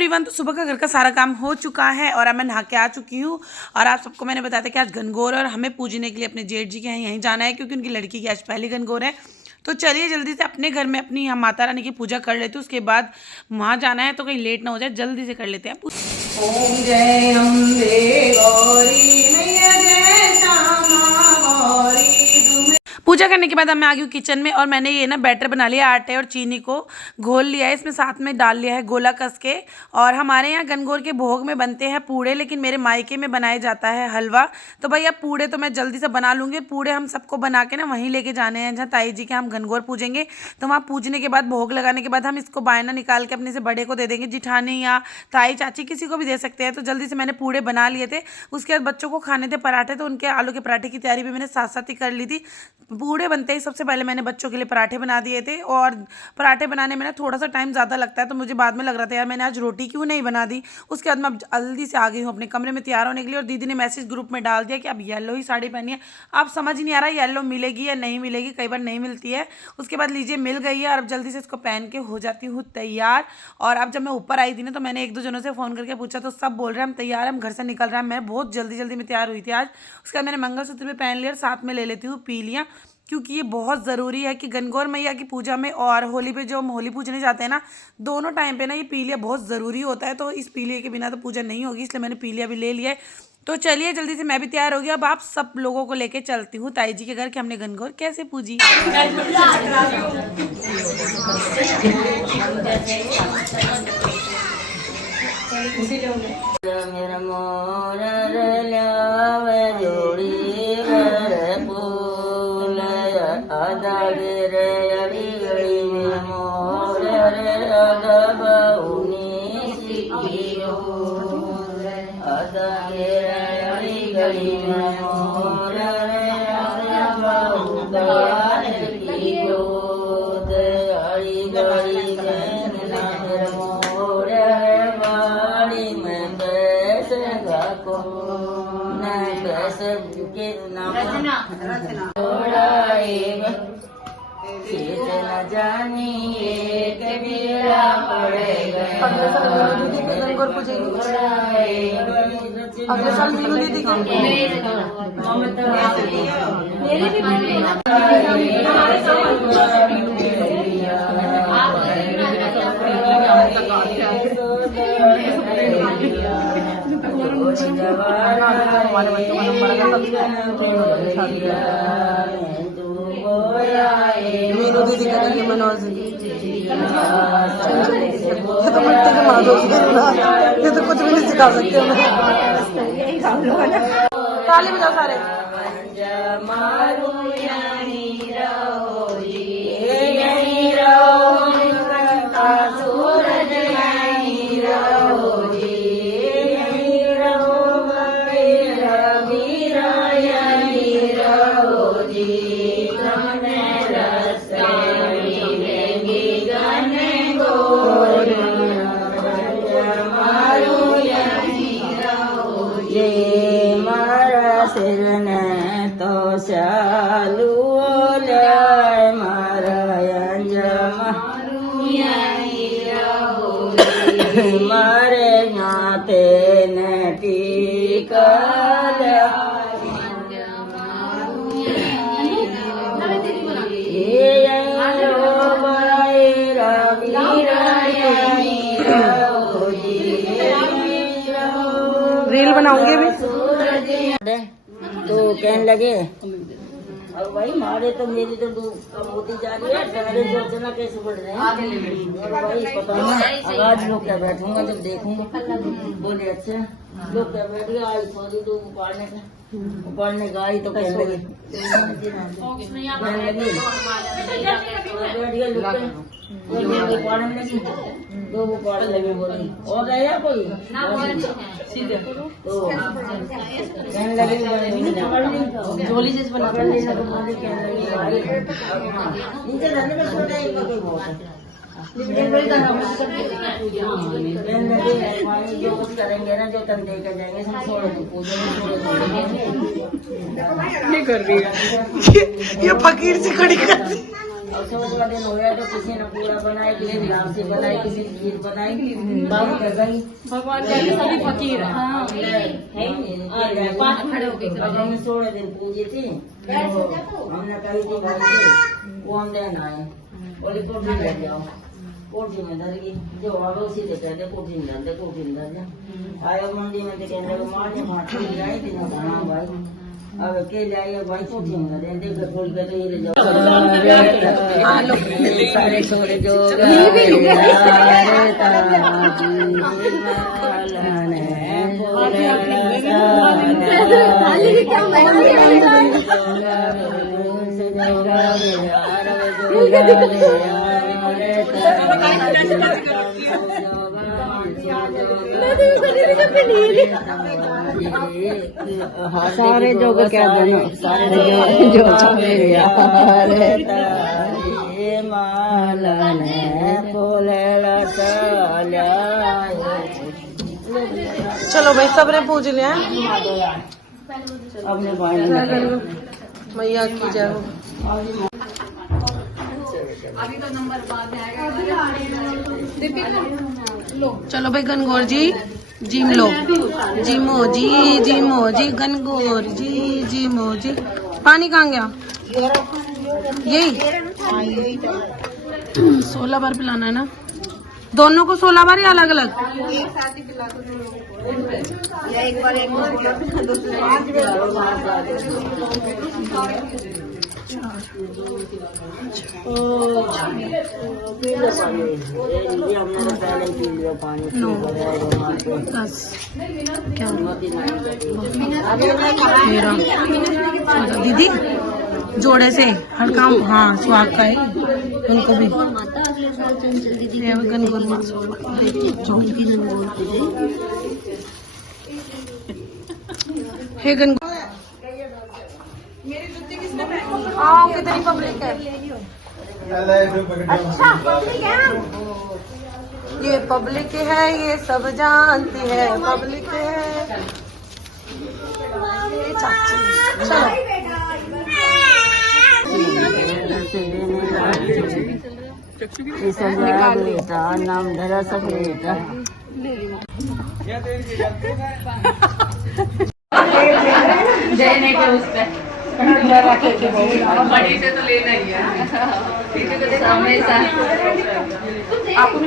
Everyone, तो सुबह का घर का सारा काम हो चुका है और अब मैं नहा के आ चुकी हूँ। और आप सबको मैंने बताया था कि आज गणगौर और हमें पूजने के लिए अपने जेठ जी के यहाँ यहीं जाना है, क्योंकि उनकी लड़की की आज पहली गणगौर है। तो चलिए जल्दी से अपने घर में अपनी यहाँ माता रानी की पूजा कर लेते हैं, उसके बाद वहाँ जाना है तो कहीं लेट ना हो जाए, जल्दी से कर लेते हैं। ओम जय अम्बे गौरी मैया जय श्यामा गौरी। पूजा करने के बाद मैं आ गई हूँ किचन में और मैंने ये ना बैटर बना लिया, आटे और चीनी को घोल लिया है, इसमें साथ में डाल लिया है गोला कस के। और हमारे यहाँ गणगौर के भोग में बनते हैं पूड़े, लेकिन मेरे मायके में बनाया जाता है हलवा। तो भाई अब पूड़े तो मैं जल्दी से बना लूँगी। पूड़े हम सबको बना के ना वहीं लेके जाने हैं जहाँ ताई जी के हम गणगौर पूजेंगे। तो वहाँ पूजने के बाद भोग लगाने के बाद हम इसको बायना निकाल के अपने से बड़े को दे देंगे, जिठानी या ताई चाची किसी को भी दे सकते हैं। तो जल्दी से मैंने पूड़े बना लिए थे। उसके बाद बच्चों को खाने थे पराठे, तो उनके आलू के पराठे की तैयारी भी मैंने साथ साथ ही कर ली थी। पूड़े बनते ही सबसे पहले मैंने बच्चों के लिए पराठे बना दिए थे, और पराठे बनाने में ना थोड़ा सा टाइम ज़्यादा लगता है, तो मुझे बाद में लग रहा था यार मैंने आज रोटी क्यों नहीं बना दी। उसके बाद मैं जल्दी से आ गई हूँ अपने कमरे में तैयार होने के लिए, और दीदी ने मैसेज ग्रुप में डाल दिया कि अब येलो ही साड़ी पहनी है। अब समझ ही नहीं आ रहा येलो मिलेगी या नहीं मिलेगी, कई बार नहीं मिलती है। उसके बाद लीजिए मिल गई है, और अब जल्दी से इसको पहन के हो जाती हूँ तैयार। और अब जब मैं ऊपर आई थी ना, तो मैंने एक दो जनों से फ़ोन करके पूछा, तो सब बोल रहे हैं हम तैयार हैं, हम घर से निकल रहे हैं। मैं बहुत जल्दी जल्दी में तैयार हुई थी आज। उसके बाद मैंने मंगलसूत्र भी पहन लिया और साथ में ले लेती हूँ पीलियाँ, क्योंकि ये बहुत ज़रूरी है कि गणगौर मैया की पूजा में और होली पे जो हम होली पूजने जाते हैं ना, दोनों टाइम पे ना ये पीलिया बहुत ज़रूरी होता है। तो इस पीलिए के बिना तो पूजा नहीं होगी, इसलिए मैंने पीलिया भी ले लिया है। तो चलिए जल्दी से मैं भी तैयार हो गया। अब आप सब लोगों को लेके चलती हूँ ताई जी के घर कि हमने गणगौर कैसे पूजी। अगले साल मीनू दीदी को मीनू दीदी करेंगे मनोज। ये तो मिट्टी के माधो ये तो कुछ भी नहीं सिखा सकते ताली बजाओ सारे। मारे नाते रील बनाऊंगी भी तो कहने लगे अब भाई मारे तो मेरी तो होती जा रही है, पहले योजना कैसे बढ़ रहे हैं और भाई पता नहीं आज लोग क्या बैठूंगा जब देखूंगा। बोले अच्छा लोग क्या बैठ गया आज खोली तो उपाड़ने का आई तो कहने लगे उपाड़ने लगी तो वो उपाड़ने लगे। बोली और रहेगा कोई तो कहने लगे झोली जैसे बना कर लेना तो मुझे कहने लगे नीचे रहने का छोटा है कोई बहुत जो कुछ करेंगे ना जो तन देकर जाएंगे सब छोड़ दो पूजा नहीं कर रही है ये फकीर से खड़ी कर दी। और चौथा दिन हो गया तो किसी ने पूरा बनाए, किसी ने लाल से बनाई, किसी ने खीर बनाई, बाबू कर गई। भगवान सभी फकीर हमने 16 दिन पूजे थे। हमने कही थी भाई वो हम देन आए, बोले कोठी में लग जाओ, कोठी में धर गई। जो अड़ोसी थे कहते कोठी में धर दे, कोठी में धर जा। आयो मंडी में कहने लगे मारे माटी जाए थी ना खाना भाई। अब के जाइए भाई कोठी में धर दे, खोल के तो ये ले जाओ। सारे छोरे जो सारे जो क्या बनो, सारे जो मेरे मालन चलो भाई सबने पूज लिया अपने मैया की जय हो। चलो भाई गनगौर जी जिम लो, जिमो जी गनगौर जिमो जी। पानी कहाँ गया? यही 16 बार पिलाना है ना दोनों को? 16 बार या अलग अलग? एक बार दीदी जोड़े से हर काम। हाँ सुहाग का है उनको भी। हे गनगौर आओ, कितनी पब्लिक है। अच्छा पब्लिक है, ये पब्लिक है, ये सब जानती है पब्लिक है। बेटा नाम धरा सब बेटा देने के उस पे बड़ी से तो लेना ही है हमेशा। आपको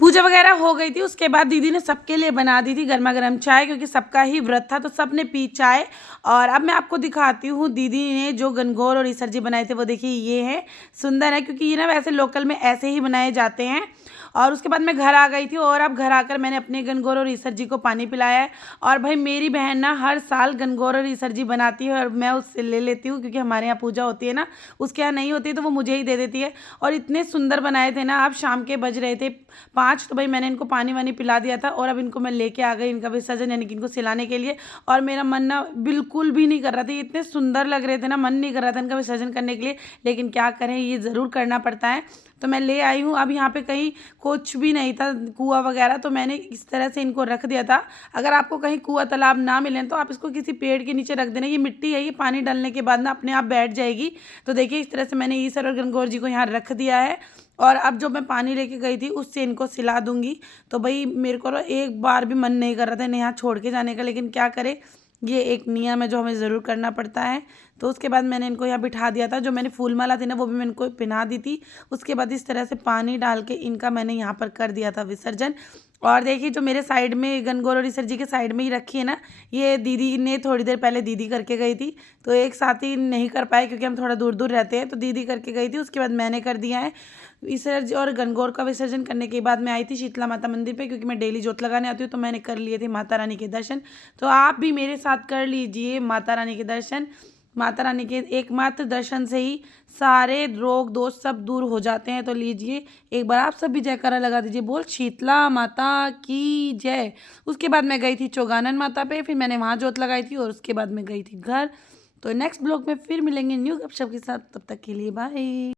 पूजा वगैरह हो गई थी। उसके बाद दीदी ने सबके लिए बना दी थी गर्मा गर्म चाय, क्योंकि सबका ही व्रत था तो सब ने पी चाय। और अब मैं आपको दिखाती हूँ दीदी ने जो गनगौर और ईसर जी बनाए थे वो देखिए ये है, सुंदर है क्योंकि ये ना वैसे लोकल में ऐसे ही बनाए जाते हैं। और उसके बाद मैं घर आ गई थी और अब घर आकर मैंने अपने गनगौर और ईसर जी को पानी पिलाया है। और भाई मेरी बहन ना हर साल गनगौर और ईसर जी बनाती है और मैं उससे ले लेती हूँ, क्योंकि हमारे यहाँ पूजा होती है ना, उसके यहाँ नहीं होती है तो वो मुझे ही दे देती है। और इतने सुंदर बनाए थे ना। अब शाम के बज रहे थे 5 तो भाई मैंने इनको पानी वानी पिला दिया था और अब इनको मैं लेके आ गई इनका विसर्जन यानी कि इनको सिलाने के लिए। और मेरा मन ना बिल्कुल भी नहीं कर रहा था, इतने सुंदर लग रहे थे ना, मन नहीं कर रहा था इनका विसर्जन करने के लिए, लेकिन क्या करें ये ज़रूर करना पड़ता है। तो मैं ले आई हूँ। अब यहाँ पे कहीं कुछ भी नहीं था कुआं वगैरह, तो मैंने इस तरह से इनको रख दिया था। अगर आपको कहीं कुआं तालाब ना मिले तो आप इसको किसी पेड़ के नीचे रख देना। ये मिट्टी है, ये पानी डालने के बाद ना अपने आप बैठ जाएगी। तो देखिए इस तरह से मैंने ईसर और गनगौर जी को यहाँ रख दिया है। और अब जो मैं पानी लेके गई थी उससे इनको सिला दूंगी। तो भाई मेरे को एक बार भी मन नहीं कर रहा था इन्हें यहाँ छोड़ के जाने का, लेकिन क्या करे, ये एक नियम है जो हमें ज़रूर करना पड़ता है। तो उसके बाद मैंने इनको यहाँ बिठा दिया था। जो मैंने फूल माला थी ना वो भी मैं इनको पहना दी थी। उसके बाद इस तरह से पानी डाल के इनका मैंने यहाँ पर कर दिया था विसर्जन। और देखिए जो मेरे साइड में गनगौर और ईसर जी के साइड में ही रखी है ना, ये दीदी ने थोड़ी देर पहले दीदी करके गई थी, तो एक साथ ही नहीं कर पाए क्योंकि हम थोड़ा दूर दूर रहते हैं। तो दीदी करके गई थी, उसके बाद मैंने कर दिया है। ईसर जी और गनगौर का विसर्जन करने के बाद मैं आई थी शीतला माता मंदिर पे, क्योंकि मैं डेली जोत लगाने आती हूँ, तो मैंने कर लिए थे माता रानी के दर्शन। तो आप भी मेरे साथ कर लीजिए माता रानी के दर्शन। माता रानी के एकमात्र दर्शन से ही सारे रोग दोष सब दूर हो जाते हैं। तो लीजिए एक बार आप सब भी जयकारा लगा दीजिए, बोल शीतला माता की जय। उसके बाद मैं गई थी चौगानन माता पे, फिर मैंने वहाँ जोत लगाई थी और उसके बाद मैं गई थी घर। तो नेक्स्ट ब्लॉग में फिर मिलेंगे न्यू गपशप के साथ, तब तक के लिए बाय।